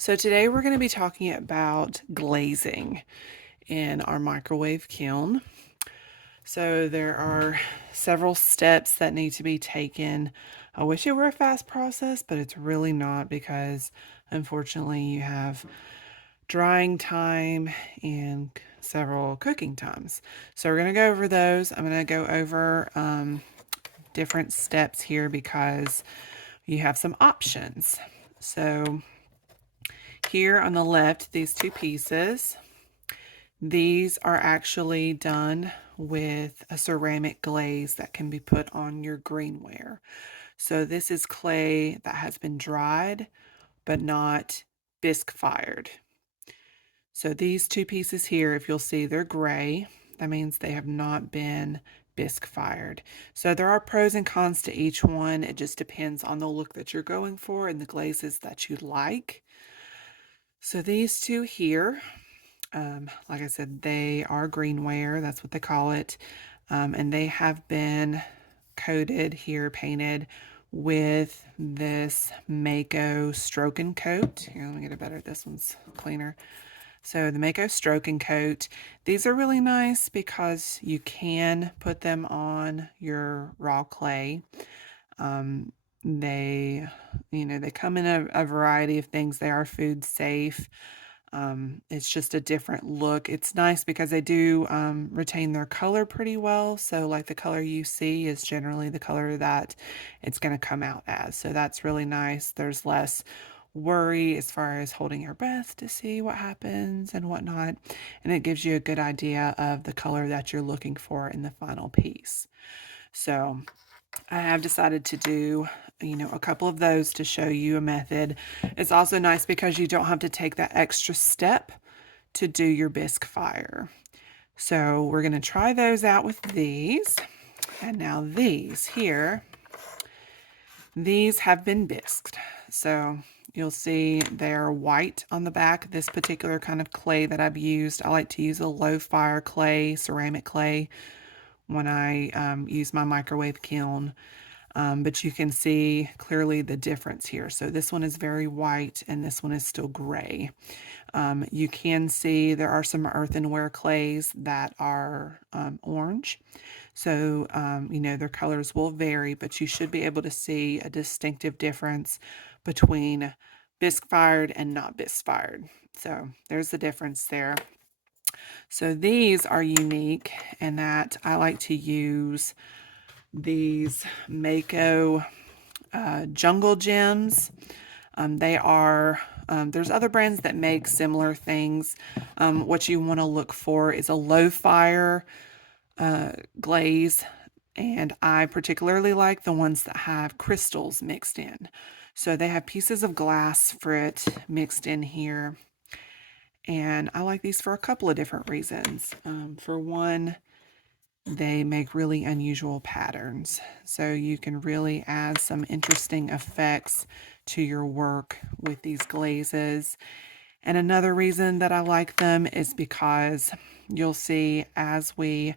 So today we're going to be talking about glazing in our microwave kiln. So there are several steps that need to be taken. I wish it were a fast process, but it's really not because unfortunately you have drying time and several cooking times. So we're going to go over those. I'm going to go over different steps here because you have some options. So here on the left, these two pieces, these are actually done with a ceramic glaze that can be put on your greenware. So this is clay that has been dried but not bisque fired. So these two pieces here, if you'll see, they're gray. That means they have not been bisque fired. So there are pros and cons to each one. It just depends on the look that you're going for and the glazes that you like. So these two here, like I said, they are greenware. That's what they call it. And they have been coated here, painted with this Mako Stroke and Coat. Here, let me get it better. This one's cleaner. So the Mako Stroke and Coat, these are really nice because you can put them on your raw clay. They, they come in a variety of things. They are food safe. It's just a different look. It's nice because they do retain their color pretty well. So like the color you see is generally the color that it's going to come out as. So that's really nice. There's less worry as far as holding your breath to see what happens and whatnot. And it gives you a good idea of the color that you're looking for in the final piece. So I have decided to do, a couple of those to show you a method. It's also nice because you don't have to take that extra step to do your bisque fire. So we're going to try those out with these. And now these here, these have been bisqued. So you'll see they're white on the back. This particular kind of clay that I've used, I like to use a low fire clay, ceramic clay, when I use my microwave kiln. But you can see clearly the difference here. So this one is very white and this one is still gray. You can see there are some earthenware clays that are orange. So, their colors will vary, but you should be able to see a distinctive difference between bisque fired and not bisque fired. So there's the difference there. So these are unique in that I like to use these Mako jungle gems. There's other brands that make similar things. What you want to look for is a low fire glaze, and I particularly like the ones that have crystals mixed in. So they have pieces of glass frit mixed in here, and I like these for a couple of different reasons. For one, they make really unusual patterns, so you can really add some interesting effects to your work with these glazes. And another reason that I like them is because you'll see as we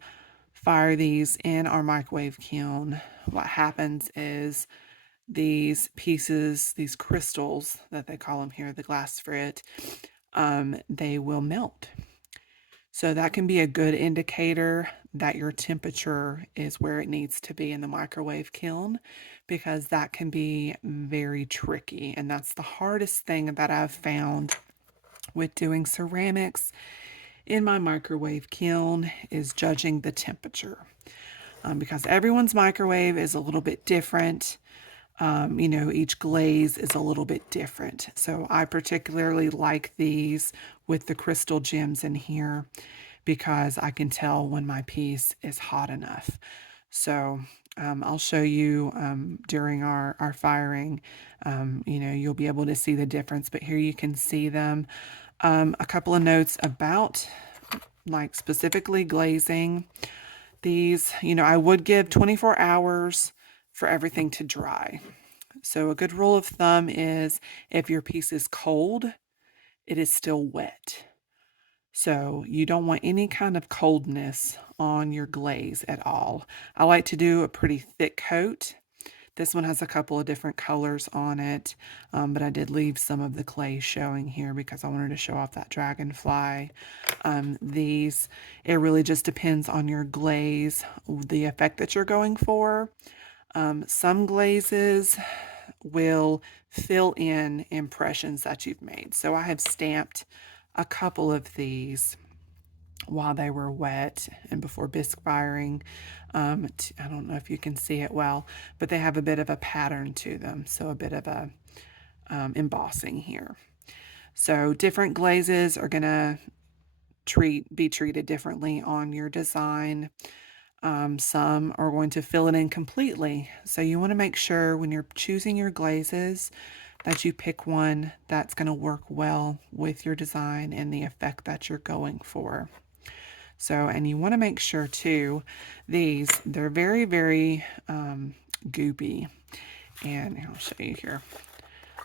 fire these in our microwave kiln, what happens is these pieces, these crystals that they call them here, the glass frit, they will melt. So that can be a good indicator that your temperature is where it needs to be in the microwave kiln, because that can be very tricky. And that's the hardest thing that I've found with doing ceramics in my microwave kiln, is judging the temperature. Because everyone's microwave is a little bit different. Each glaze is a little bit different. So I particularly like these with the crystal gems in here because I can tell when my piece is hot enough. So I'll show you during our firing. You'll be able to see the difference, but here you can see them. A couple of notes about like specifically glazing. These, I would give 24 hours for everything to dry. So a good rule of thumb is if your piece is cold, it is still wet. So you don't want any kind of coldness on your glaze at all. I like to do a pretty thick coat. This one has a couple of different colors on it, but I did leave some of the clay showing here because I wanted to show off that dragonfly. These, it really just depends on your glaze, the effect that you're going for. Some glazes will fill in impressions that you've made. So I have stamped a couple of these while they were wet and before bisque firing. I don't know if you can see it well, but they have a bit of a pattern to them, so a bit of a embossing here. So different glazes are going to be treated differently on your design. Some are going to fill it in completely. So you want to make sure when you're choosing your glazes that you pick one that's going to work well with your design and the effect that you're going for. So, and you want to make sure too, they're very, very goopy. And I'll show you here.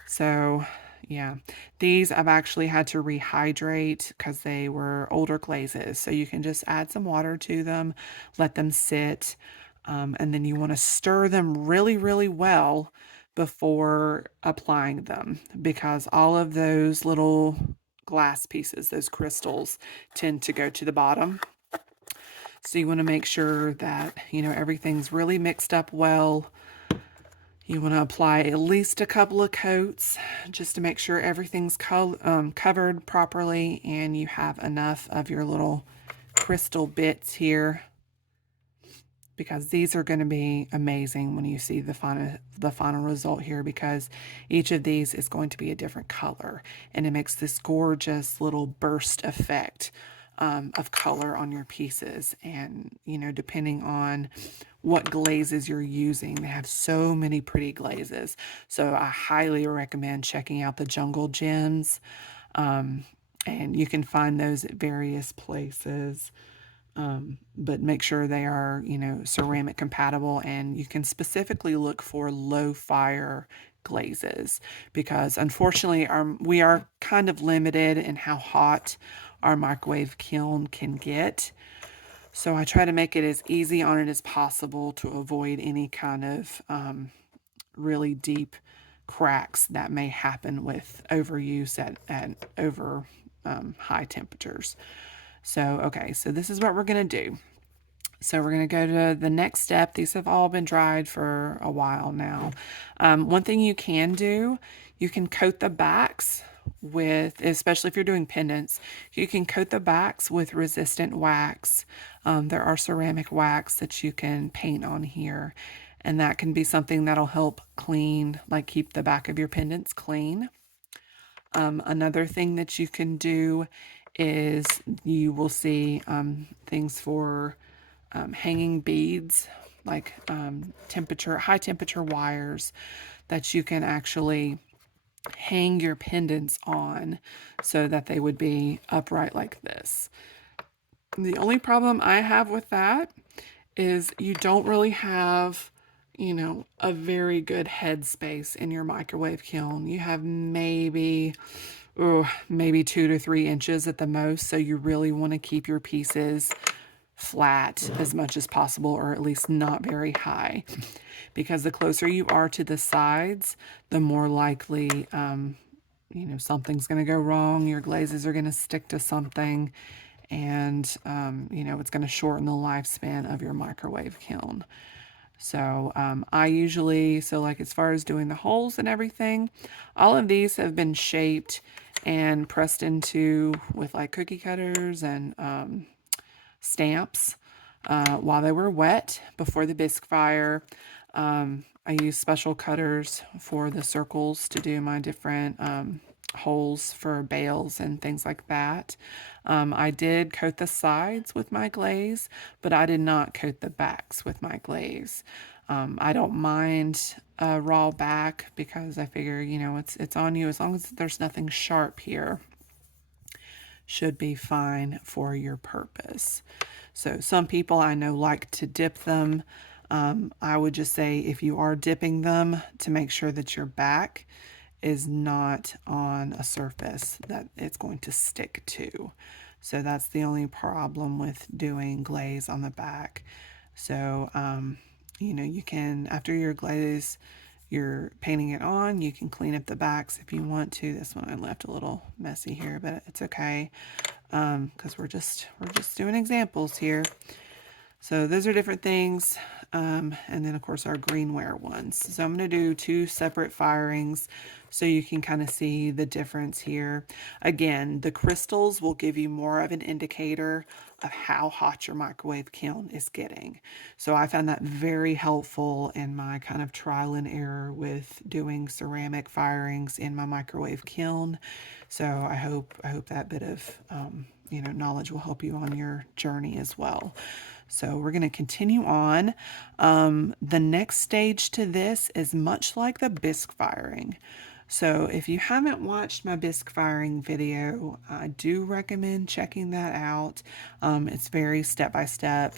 So, yeah, these I've actually had to rehydrate because they were older glazes. So you can just add some water to them, let them sit, and then you want to stir them really, really well before applying them because all of those little glass pieces, those crystals, tend to go to the bottom. So you want to make sure that, everything's really mixed up well. You want to apply at least a couple of coats just to make sure everything's covered properly and you have enough of your little crystal bits here, because these are going to be amazing when you see the final result here, because each of these is going to be a different color and it makes this gorgeous little burst effect of color on your pieces. And depending on what glazes you're using, they have so many pretty glazes, so I highly recommend checking out the Jungle Gems, and you can find those at various places. But make sure they are, ceramic compatible, and you can specifically look for low fire glazes because unfortunately we are kind of limited in how hot our microwave kiln can get. So I try to make it as easy on it as possible to avoid any kind of really deep cracks that may happen with overuse at over high temperatures. So, okay, so this is what we're going to do. So we're going to go to the next step. These have all been dried for a while now. One thing you can do, you can coat the backs with, especially if you're doing pendants, you can coat the backs with resistant wax. There are ceramic wax that you can paint on here, and that can be something that'll help clean, like keep the back of your pendants clean. Another thing that you can do is you will see things for hanging beads, like high temperature wires that you can actually hang your pendants on so that they would be upright like this. The only problem I have with that is you don't really have, a very good headspace in your microwave kiln. You have maybe 2 to 3 inches at the most, so you really want to keep your pieces flat as much as possible, or at least not very high, because the closer you are to the sides, the more likely something's going to go wrong. Your glazes are going to stick to something, and it's going to shorten the lifespan of your microwave kiln. So I usually, like as far as doing the holes and everything, all of these have been shaped and pressed into with like cookie cutters and stamps while they were wet before the bisque fire. I use special cutters for the circles to do my different holes for bales and things like that. I did coat the sides with my glaze, but I did not coat the backs with my glaze. I don't mind a raw back because I figure, it's on you. As long as there's nothing sharp here, should be fine for your purpose. So some people I know like to dip them. I would just say if you are dipping them, to make sure that your back is not on a surface that it's going to stick to. So that's the only problem with doing glaze on the back. So You know, you can, after your glaze, you're painting it on, you can clean up the backs if you want to. This one I left a little messy here, but it's okay, because we're just doing examples here. So those are different things. And then of course our greenware ones. So I'm going to do 2 separate firings so you can kind of see the difference here. Again, the crystals will give you more of an indicator of how hot your microwave kiln is getting. So I found that very helpful in my kind of trial and error with doing ceramic firings in my microwave kiln. So I hope that bit of knowledge will help you on your journey as well. So we're going to continue on. The next stage to this is much like the bisque firing. So if you haven't watched my bisque firing video, I do recommend checking that out. It's very step by step,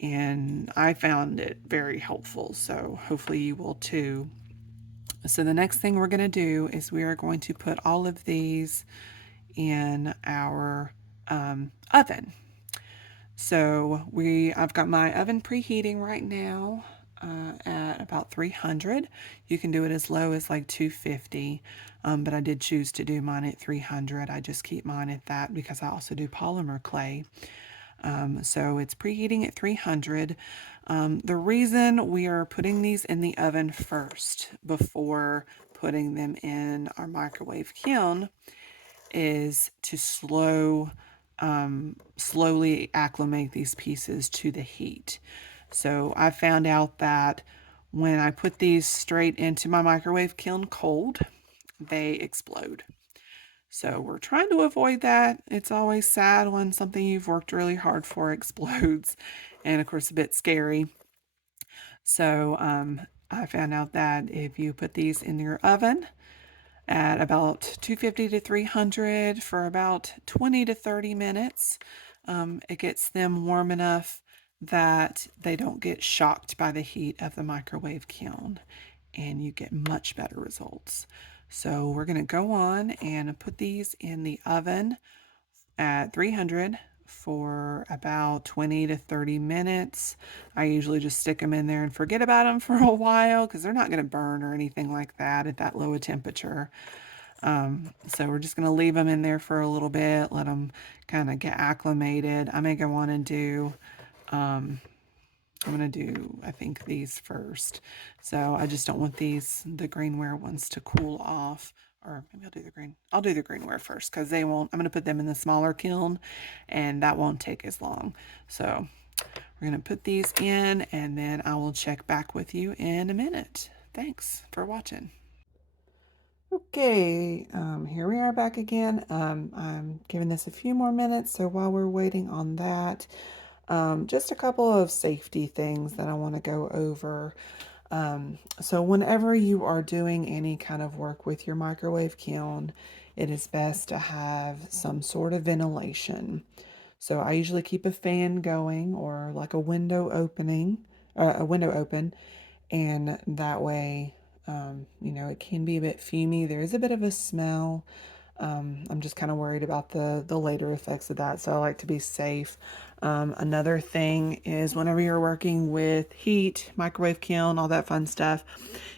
and I found it very helpful. So hopefully you will too. So the next thing we're going to do is we are going to put all of these in our oven. So I've got my oven preheating right now at about 300. You can do it as low as like 250, but I did choose to do mine at 300. I just keep mine at that because I also do polymer clay. So it's preheating at 300. The reason we are putting these in the oven first before putting them in our microwave kiln is to slowly acclimate these pieces to the heat. So I found out that when I put these straight into my microwave kiln cold, they explode. So we're trying to avoid that. It's always sad when something you've worked really hard for explodes, and of course a bit scary. So I found out that if you put these in your oven at about 250 to 300 for about 20 to 30 minutes, it gets them warm enough that they don't get shocked by the heat of the microwave kiln, and you get much better results. So we're going to go on and put these in the oven at 300 for about 20 to 30 minutes. I usually just stick them in there and forget about them for a while because they're not going to burn or anything like that at that low a temperature. So we're just going to leave them in there for a little bit, let them kind of get acclimated. I may go on and do, I'm going to do, I think, these first. So I just don't want the greenware ones to cool off. Or maybe I'll do the greenware first because they won't, I'm going to put them in the smaller kiln and that won't take as long. So we're going to put these in and then I will check back with you in a minute. Thanks for watching. Okay, here we are back again. I'm giving this a few more minutes, so while we're waiting on that, just a couple of safety things that I want to go over. So whenever you are doing any kind of work with your microwave kiln, it is best to have some sort of ventilation. So I usually keep a fan going or like a window open, and that way, it can be a bit fumy. There is a bit of a smell. I'm just kind of worried about the later effects of that, so I like to be safe. Another thing is whenever you're working with heat, microwave kiln, all that fun stuff,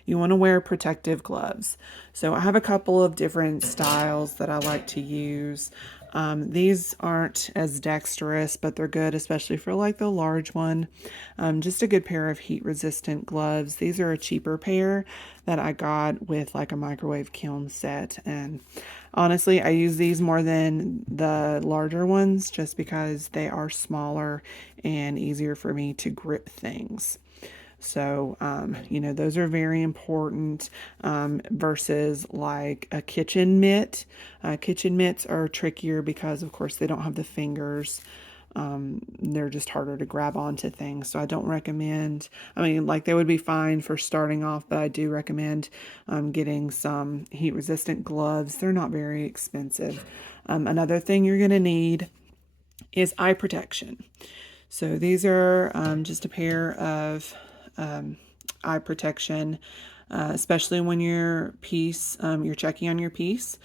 you want to wear protective gloves. So I have a couple of different styles that I like to use. These aren't as dexterous, but they're good, especially for like the large one. Just a good pair of heat resistant gloves. These are a cheaper pair that I got with like a microwave kiln set. And honestly, I use these more than the larger ones just because they are smaller and easier for me to grip things. So, those are very important versus like a kitchen mitt. Kitchen mitts are trickier because, of course, they don't have the fingers. They're just harder to grab onto things. So I don't recommend, like they would be fine for starting off, but I do recommend getting some heat resistant gloves. They're not very expensive. Another thing you're going to need is eye protection. So these are just a pair of eye protection, especially when you're checking on your piece.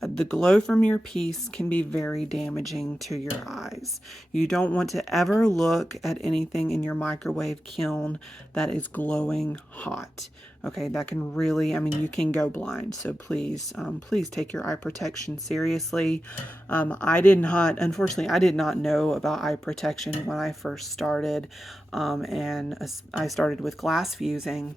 The glow from your piece can be very damaging to your eyes. You don't want to ever look at anything in your microwave kiln that is glowing hot. Okay, that can really, I mean, you can go blind. So please, please take your eye protection seriously. Unfortunately, I did not know about eye protection when I first started, and I started with glass fusing,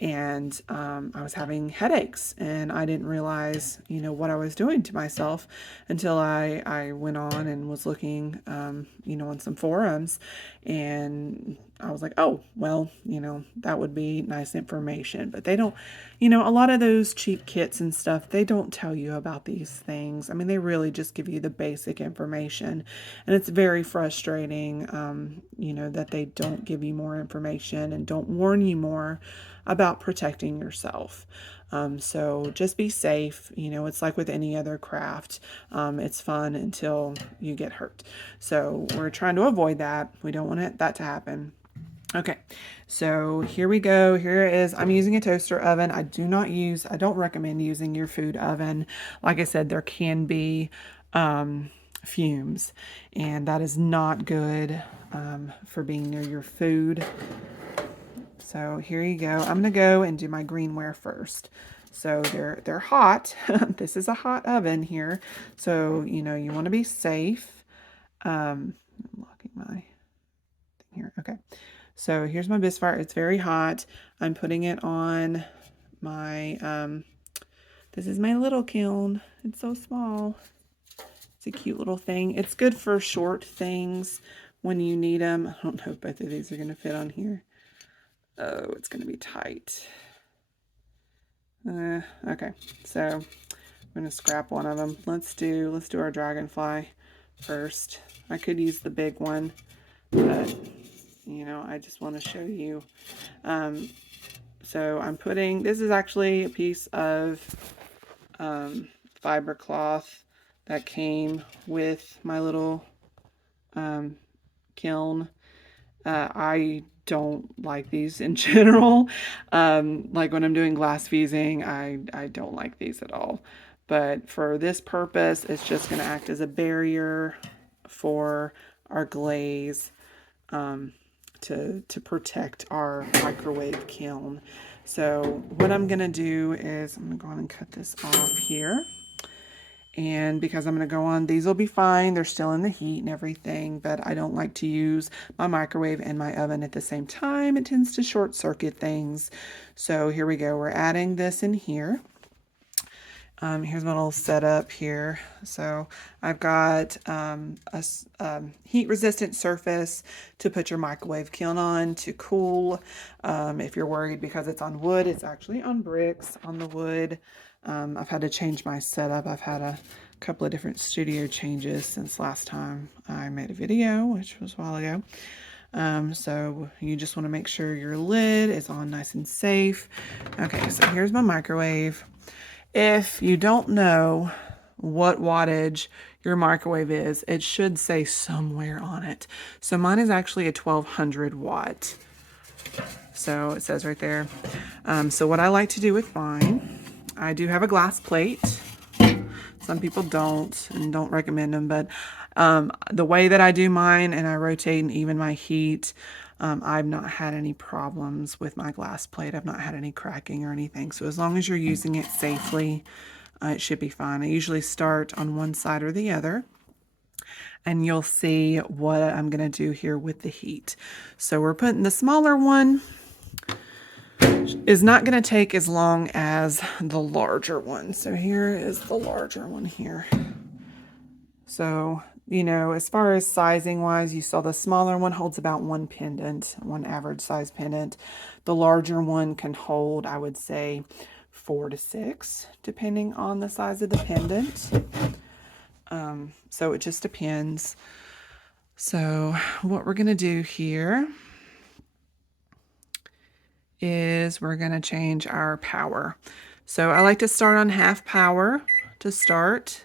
and I was having headaches, and I didn't realize, what I was doing to myself until I went on and was looking, on some forums, and I was like, oh, well, that would be nice information. But they don't, a lot of those cheap kits and stuff, they don't tell you about these things. I mean, they really just give you the basic information, and it's very frustrating, that they don't give you more information and don't warn you more about protecting yourself. So just be safe. It's like with any other craft. It's fun until you get hurt. So we're trying to avoid that. We don't want that to happen. Okay, so here we go. Here it is. I'm using a toaster oven. I don't recommend using your food oven. Like I said, there can be fumes, and that is not good for being near your food. So here you go. I'm going to go and do my greenware first. So they're hot. This is a hot oven here. So, you want to be safe. I'm locking my thing here. Okay. So here's my bisfire. It's very hot. I'm putting it on my, this is my little kiln. It's so small. It's a cute little thing. It's good for short things when you need them. I don't know if both of these are going to fit on here. Oh, it's going to be tight. Okay, so I'm going to scrap one of them. Let's do our dragonfly first. I could use the big one, but I just want to show you. So I'm putting, this is actually a piece of fiber cloth that came with my little kiln. I don't like these in general. Like when I'm doing glass fusing, I don't like these at all. But for this purpose, it's just going to act as a barrier for our glaze, to protect our microwave kiln. So what I'm going to do is I'm going to go on and cut this off here. And because I'm going to go on, these will be fine. They're still in the heat and everything, but I don't like to use my microwave and my oven at the same time. It tends to short circuit things. So here we go. We're adding this in here. Here's my little setup here. So I've got a heat resistant surface to put your microwave kiln on to cool. If you're worried because it's on wood, it's actually on bricks on the wood. I've had to change my setup. I've had a couple of different studio changes since last time I made a video, which was a while ago. So you just want to make sure your lid is on nice and safe. Okay, so here's my microwave. If you don't know what wattage your microwave is, it should say somewhere on it. So mine is actually a 1200 watt. So it says right there. So what I like to do with mine, I do have a glass plate. Some people don't and don't recommend them, but the way that I do mine, and I rotate and even my heat, I've not had any problems with my glass plate. I've not had any cracking or anything. So as long as you're using it safely, it should be fine. I usually start on one side or the other, and you'll see what I'm going to do here with the heat. So we're putting the smaller one is not going to take as long as the larger one. So here is the larger one here. So, as far as sizing wise, you saw the smaller one holds about one pendant, one average size pendant. The larger one can hold, I would say, 4 to 6, depending on the size of the pendant. So it just depends. So what we're going to do here is we're going to change our power. So I like to start on half power to start,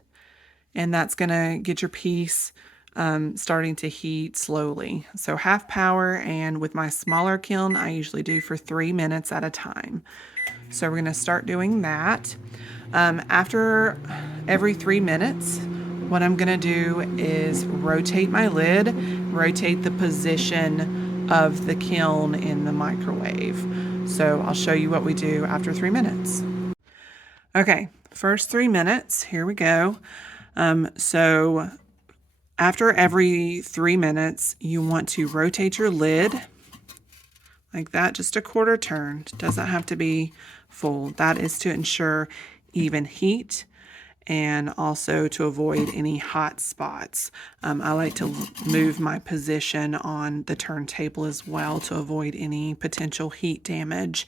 and that's going to get your piece starting to heat slowly. So half power, and with my smaller kiln, I usually do for 3 minutes at a time. So we're going to start doing that. After every 3 minutes, what I'm gonna do is rotate my lid, rotate the position of the kiln in the microwave. So I'll show you what we do after 3 minutes. Okay, first 3 minutes, here we go. So after every 3 minutes, you want to rotate your lid like that, just a quarter turn. It doesn't have to be full. That is to ensure even heat and also to avoid any hot spots. I like to move my position on the turntable as well to avoid any potential heat damage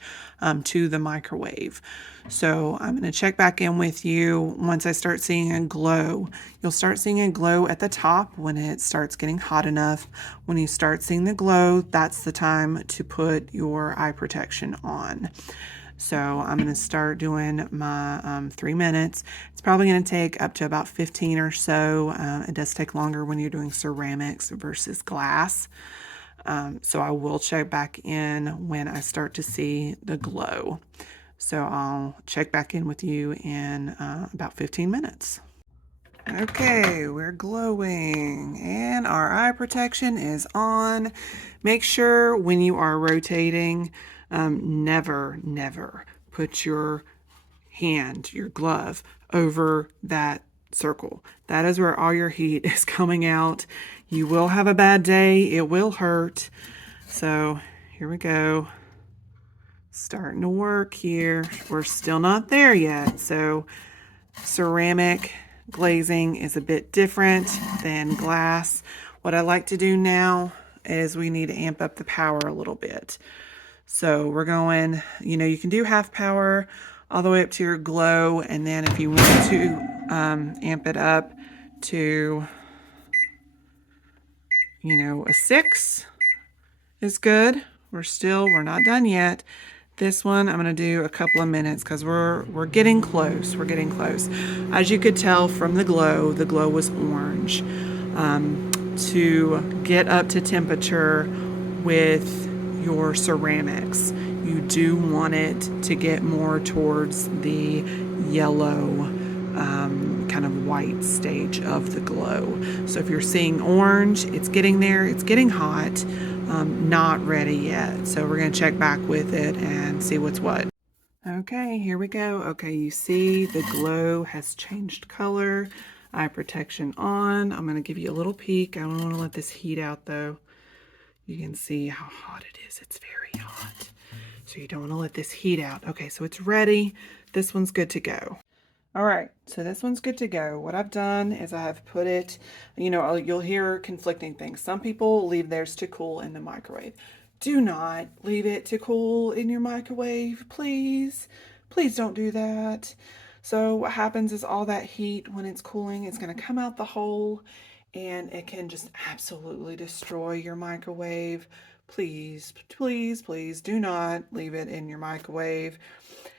to the microwave. So I'm going to check back in with you once I start seeing a glow. You'll start seeing a glow at the top when it starts getting hot enough. When you start seeing the glow, that's the time to put your eye protection on. So I'm going to start doing my 3 minutes. It's probably going to take up to about 15 or so. It does take longer when you're doing ceramics versus glass. So I will check back in when I start to see the glow. So I'll check back in with you in about 15 minutes. Okay, we're glowing and our eye protection is on. Make sure when you are rotating, never put your hand, your glove, over that circle. That is where all your heat is coming out. You will have a bad day. It will hurt. So here we go. Starting to work here. We're still not there yet. So ceramic glazing is a bit different than glass. What I like to do now is we need to amp up the power a little bit. So we're going, you can do half power all the way up to your glow, and then if you want to amp it up to, a 6 is good. We're not done yet. This one I'm going to do a couple of minutes because we're getting close. We're getting close. As you could tell from the glow was orange. To get up to temperature with your ceramics, you do want it to get more towards the yellow, kind of white stage of the glow. So if you're seeing orange, it's getting there, it's getting hot, not ready yet. So we're going to check back with it and see what's what. Okay, here we go. Okay, you see the glow has changed color. Eye protection on. I'm going to give you a little peek. I don't want to let this heat out though. You can see how hot it is. It's very hot. So you don't want to let this heat out. Okay, so it's ready. This one's good to go. All right, so this one's good to go. What I've done is I have put it, you'll hear conflicting things. Some people leave theirs to cool in the microwave. Do not leave it to cool in your microwave, please. Please don't do that. So what happens is all that heat, when it's cooling, it's going to come out the hole and it can just absolutely destroy your microwave. Please, please, please do not leave it in your microwave.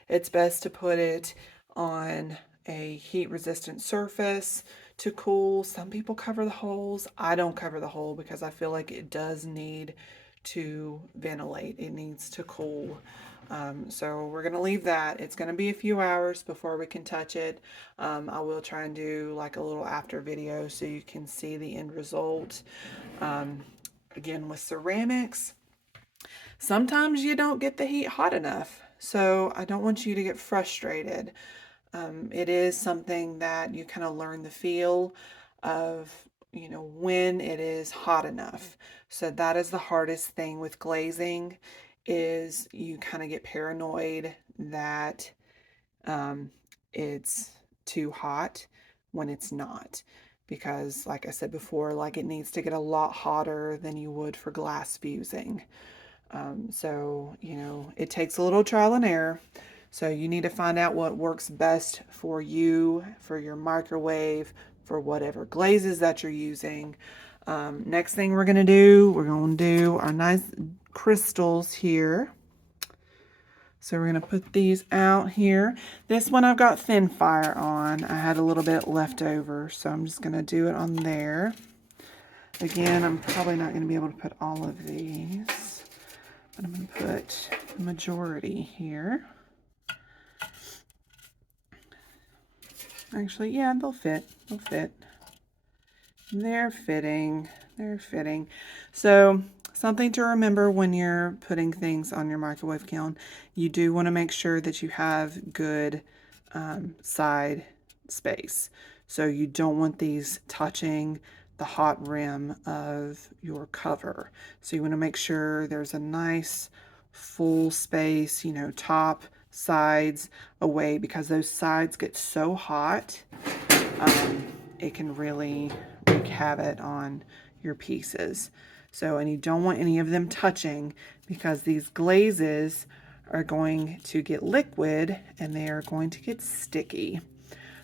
It's best to put it on a heat-resistant surface to cool. Some people cover the holes. I don't cover the hole because I feel like it does need to ventilate. It needs to cool. So we're going to leave that. It's going to be a few hours before we can touch it. I will try and do like a little after video so you can see the end result. Again, with ceramics, sometimes you don't get the heat hot enough. So I don't want you to get frustrated. It is something that you kind of learn the feel of, when it is hot enough. So that is the hardest thing with glazing, is you kind of get paranoid that it's too hot when it's not. Because like I said before, like it needs to get a lot hotter than you would for glass fusing. So, it takes a little trial and error. So you need to find out what works best for you, for your microwave, for whatever glazes that you're using. Next thing we're going to do our nice crystals here. So we're going to put these out here. This one I've got thin fire on. I had a little bit left over, so I'm just going to do it on there. Again, I'm probably not going to be able to put all of these, but I'm going to put the majority here. Actually, yeah, they'll fit. They'll fit. They're fitting. They're fitting. So something to remember when you're putting things on your microwave kiln, you do want to make sure that you have good side space. So you don't want these touching the hot rim of your cover. So you want to make sure there's a nice full space, you know, top, sides away, because those sides get so hot, it can really wreak havoc on your pieces. So, and you don't want any of them touching, because these glazes are going to get liquid and they are going to get sticky.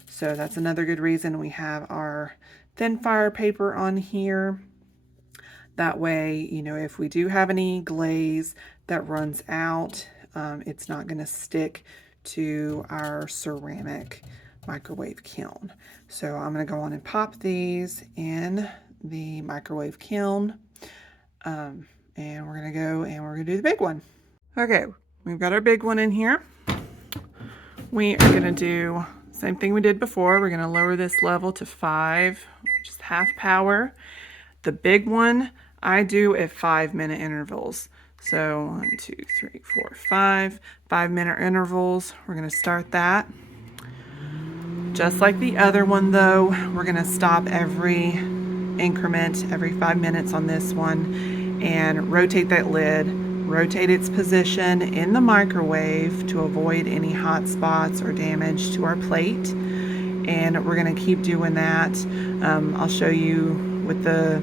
So that's another good reason we have our thin fire paper on here. That way, you know, if we do have any glaze that runs out, it's not going to stick to our ceramic microwave kiln. So I'm going to go on and pop these in the microwave kiln. And we're going to go and we're going to do the big one. Okay, we've got our big one in here. We are going to do the same thing we did before. We're going to lower this level to 5, just half power. The big one I do at 5-minute intervals. So 1, 2, 3, 4, 5, 5-minute intervals. We're going to start that. Just like the other one though, we're going to stop every increment, every 5 minutes on this one, and rotate that lid, rotate its position in the microwave to avoid any hot spots or damage to our plate. And we're going to keep doing that. I'll show you with the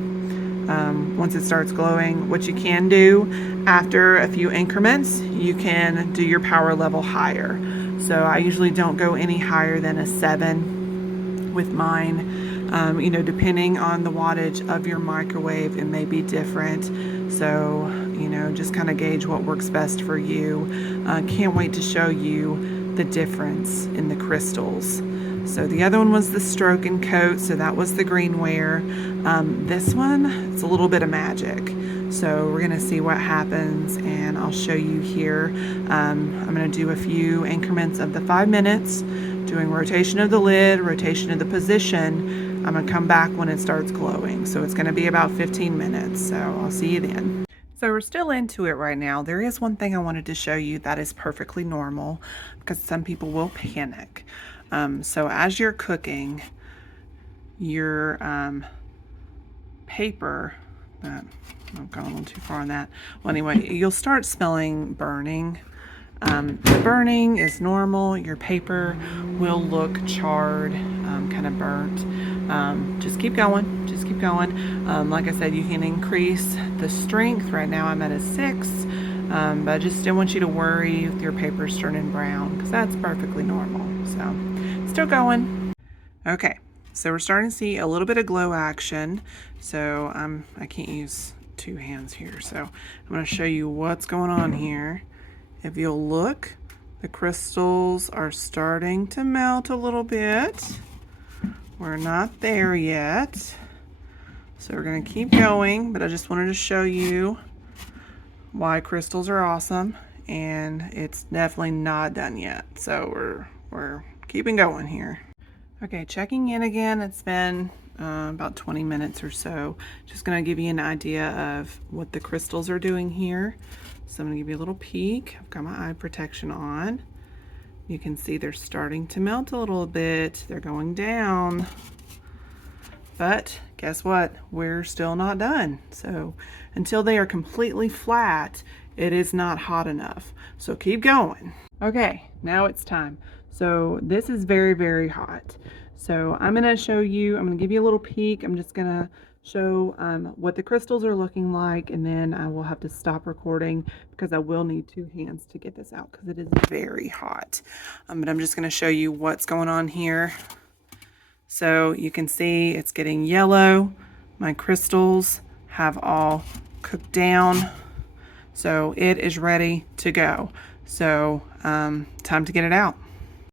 once it starts glowing. What you can do after a few increments, you can do your power level higher. So I usually don't go any higher than a 7 with mine. You know, depending on the wattage of your microwave, it may be different. So, you know, just kind of gauge what works best for you. Can't wait to show you the difference in the crystals. So the other one was the stroke and coat, so that was the greenware. This one, it's a little bit of magic. So we're gonna see what happens, and I'll show you here. I'm gonna do a few increments of the 5 minutes, doing rotation of the lid, rotation of the position. I'm gonna come back when it starts glowing. So it's gonna be about 15 minutes, so I'll see you then. So we're still into it right now. There is one thing I wanted to show you that is perfectly normal, because some people will panic. So as you're cooking, your paper, I've gone a little too far on that. Well, anyway, you'll start smelling burning. The burning is normal. Your paper will look charred, kind of burnt. Just keep going. Just keep going. Like I said, you can increase the strength. Right now I'm at a 6. But I just don't want you to worry if your paper's turning brown, because that's perfectly normal. So still going. Okay, so we're starting to see a little bit of glow action. So I can't use 2 hands here, so I'm going to show you what's going on here. If you'll look, the crystals are starting to melt a little bit. We're not there yet, so we're going to keep going, but I just wanted to show you why crystals are awesome, and it's definitely not done yet. So we're keeping going here. Okay, checking in again. It's been about 20 minutes or so. Just gonna give you an idea of what the crystals are doing here. So I'm gonna give you a little peek. I've got my eye protection on. You can see they're starting to melt a little bit. They're going down. But guess what? We're still not done. So until they are completely flat, it is not hot enough. So keep going. Okay, now it's time. So this is very, very hot. So I'm gonna show you, I'm gonna give you a little peek. I'm just gonna show what the crystals are looking like, and then I will have to stop recording because I will need 2 hands to get this out because it is very hot. But I'm just gonna show you what's going on here. So you can see it's getting yellow. My crystals have all cooked down. So it is ready to go. So time to get it out.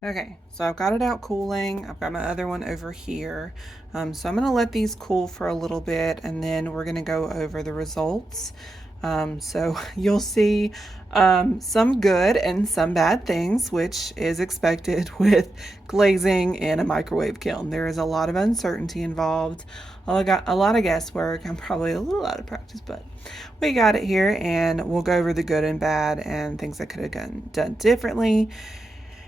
Okay, so I've got it out cooling. I've got my other one over here. So I'm gonna let these cool for a little bit, and then we're gonna go over the results. So you'll see some good and some bad things, which is expected with glazing in a microwave kiln. There is a lot of uncertainty involved. I got a lot of guesswork. I'm probably a little out of practice, but we got it here, and we'll go over the good and bad and things that could have done differently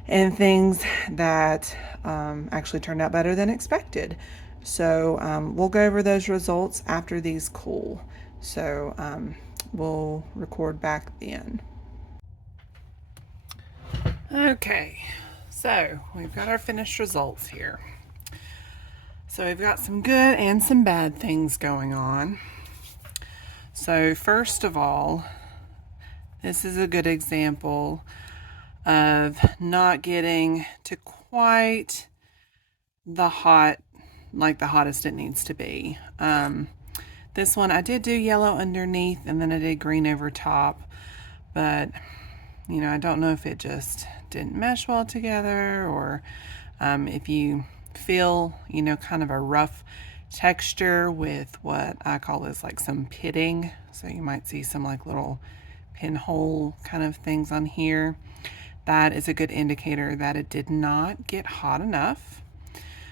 and things that actually turned out better than expected. So we'll go over those results after these cool. So we'll record back then. Okay, so we've got our finished results here. So we've got some good and some bad things going on. So first of all, this is a good example of not getting to quite the hot, like the hottest it needs to be. This one I did do yellow underneath and then I did green over top, but you know, I don't know if it just didn't mesh well together, or if you feel, you know, kind of a rough texture with what I call is like some pitting. So you might see some like little pinhole kind of things on here. That is a good indicator that it did not get hot enough.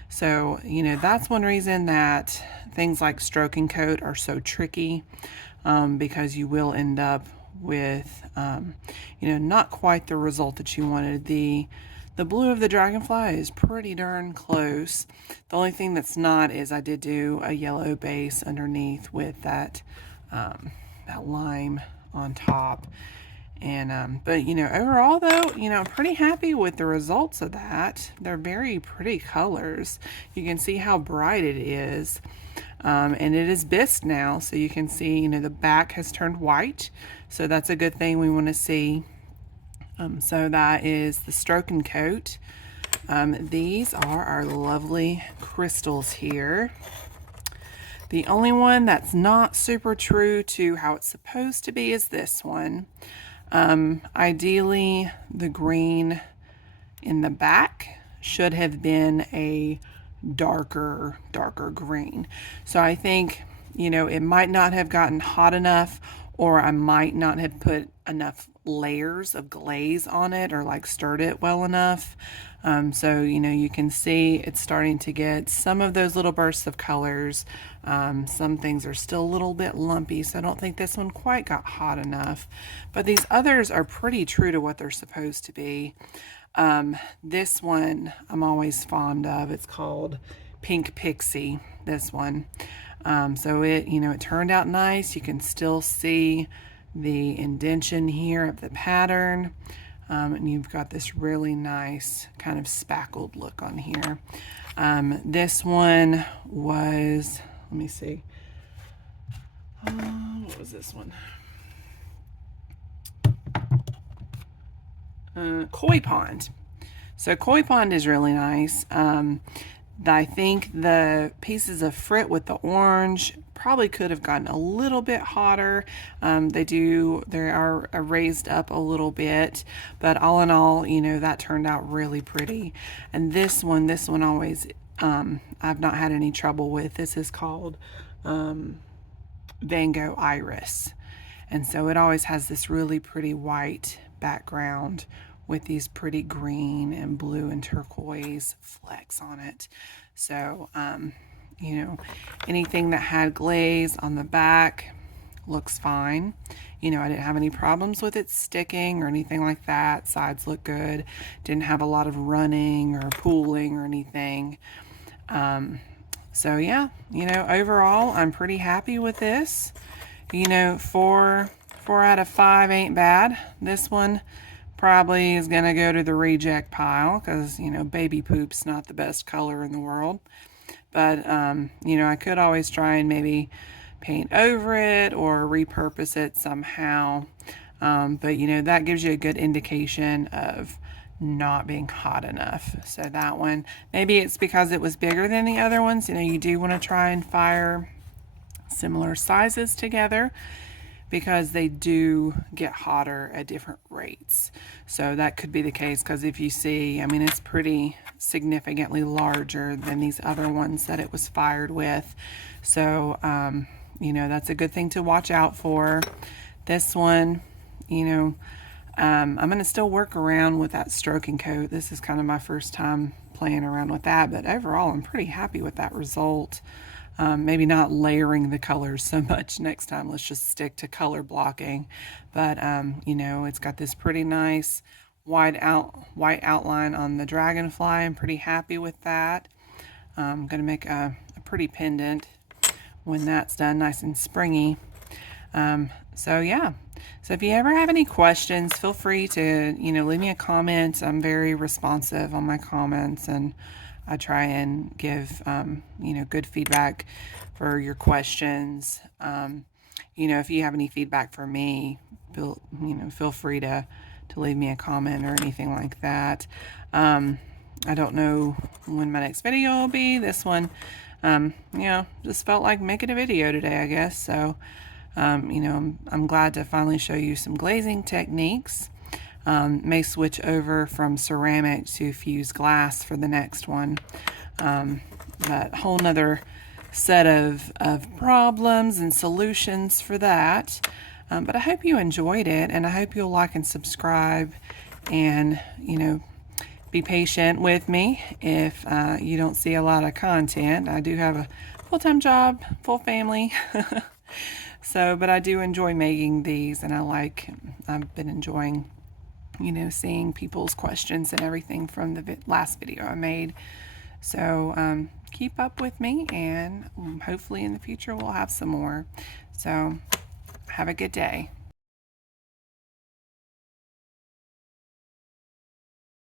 So, you know, that's one reason that things like stroke and coat are so tricky, because you will end up with, you know, not quite the result that you wanted. The blue of the dragonfly is pretty darn close. The only thing that's not is I did do a yellow base underneath with that, that lime on top. And, but, you know, overall though, you know, I'm pretty happy with the results of that. They're very pretty colors. You can see how bright it is. And it is bisque now, so you can see, you know, the back has turned white. So that's a good thing we want to see. So that is the stroke and coat. These are our lovely crystals here. The only one that's not super true to how it's supposed to be is this one. Ideally, the green in the back should have been a darker green. So I think, you know, it might not have gotten hot enough, or I might not have put enough layers of glaze on it or like stirred it well enough. So, you know, you can see it's starting to get some of those little bursts of colors. Some things are still a little bit lumpy, so I don't think this one quite got hot enough. But these others are pretty true to what they're supposed to be. This one I'm always fond of. It's called Pink Pixie, this one. So it, you know, it turned out nice. You can still see the indentation here of the pattern. And you've got this really nice kind of spackled look on here. This one was, let me see. What was this one? Koi Pond. So Koi Pond is really nice. I think the pieces of frit with the orange probably could have gotten a little bit hotter. They are raised up a little bit, but all in all, you know, that turned out really pretty. And this one always, I've not had any trouble with. This is called Van Gogh Iris. And so it always has this really pretty white background with these pretty green and blue and turquoise flecks on it. So, you know, anything that had glaze on the back looks fine. You know, I didn't have any problems with it sticking or anything like that. Sides look good. Didn't have a lot of running or pooling or anything. So yeah, you know, overall, I'm pretty happy with this. You know, 4 out of 5 ain't bad. This one probably is gonna go to the reject pile because, you know, baby poop's not the best color in the world. But, you know, I could always try and maybe paint over it or repurpose it somehow. But, you know, that gives you a good indication of not being hot enough. So that one, maybe it's because it was bigger than the other ones. You know, you do want to try and fire similar sizes together, because they do get hotter at different rates. So that could be the case, because if you see, I mean, it's pretty significantly larger than these other ones that it was fired with. So, you know, that's a good thing to watch out for. This one, you know, I'm going to still work around with that stroking coat. This is kind of my first time playing around with that, but overall I'm pretty happy with that result. Maybe not layering the colors so much next time. Let's just stick to color blocking. But, you know, it's got this pretty nice white outline on the dragonfly. I'm pretty happy with that. I'm going to make a pretty pendant when that's done, nice and springy. So yeah, so if you ever have any questions, feel free to, you know, leave me a comment. I'm very responsive on my comments, and I try and give, you know, good feedback for your questions. You know, if you have any feedback for me, feel free to leave me a comment or anything like that. I don't know when my next video will be. This one, you know, just felt like making a video today, I guess. So, you know, I'm glad to finally show you some glazing techniques. May switch over from ceramic to fused glass for the next one. But whole nother set of problems and solutions for that. But I hope you enjoyed it, and I hope you'll like and subscribe, and, you know, be patient with me if you don't see a lot of content. I do have a full-time job, full family. So, but I do enjoy making these, and I've been enjoying, you know, seeing people's questions and everything from the last video I made. So keep up with me, and hopefully in the future we'll have some more. So have a good day.